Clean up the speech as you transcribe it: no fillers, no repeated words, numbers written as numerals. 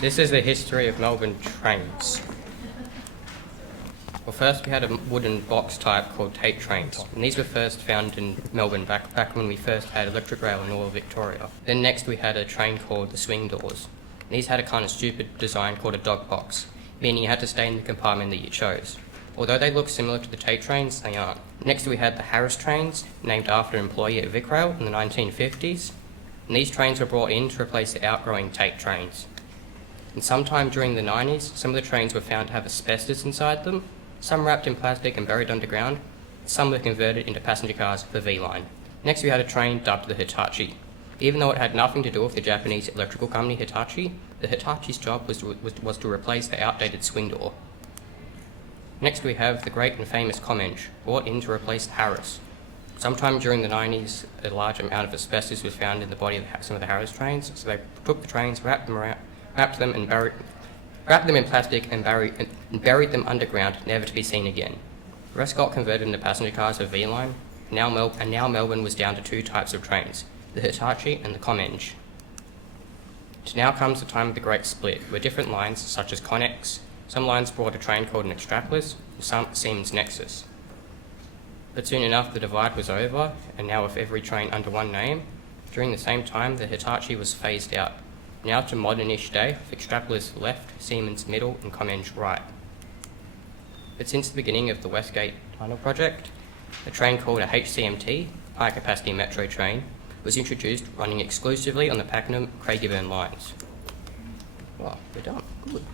So this is the history of Melbourne trains. Well, first we had a wooden box type called tape trains, and these were first found in Melbourne back when we first had electric rail in all of Victoria. Then next we had a train called the swing doors. And these had a kind of stupid design called a dog box, meaning you had to stay in the compartment that you chose. Although they look similar to the tape trains, they aren't. Next we had the Harris trains, named after an employee at VicRail in the 1950s. And these trains were brought in to replace the outgrowing tape trains. And sometime during the 90s, some of the trains were found to have asbestos inside them, some wrapped in plastic and buried underground, some were converted into passenger cars for V-Line. Next we had a train dubbed the Hitachi. Even though it had nothing to do with the Japanese electrical company Hitachi, the Hitachi's job was to replace the outdated swing door. Next we have the great and famous Comenge, brought in to replace the Harris. Sometime during the 90s, a large amount of asbestos was found in the body of some of the Harris trains, so they took the trains, wrapped them in plastic and buried them underground, never to be seen again. The rest got converted into passenger cars for V-Line, and now Melbourne was down to two types of trains, the Hitachi and the Comenge. So now comes the time of the Great Split, where different lines, such as Connex, some lines brought a train called an Extrapolis, and some Siemens Nexus. But soon enough the divide was over, and now with every train under one name, during the same time the Hitachi was phased out. Now to modern-ish day, with Extrapolis left, Siemens middle, and Comenge right. But since the beginning of the Westgate Tunnel project, a train called a HCMT, High Capacity Metro Train, was introduced, running exclusively on the Pakenham-Craigieburn lines. Well, we're done. Good.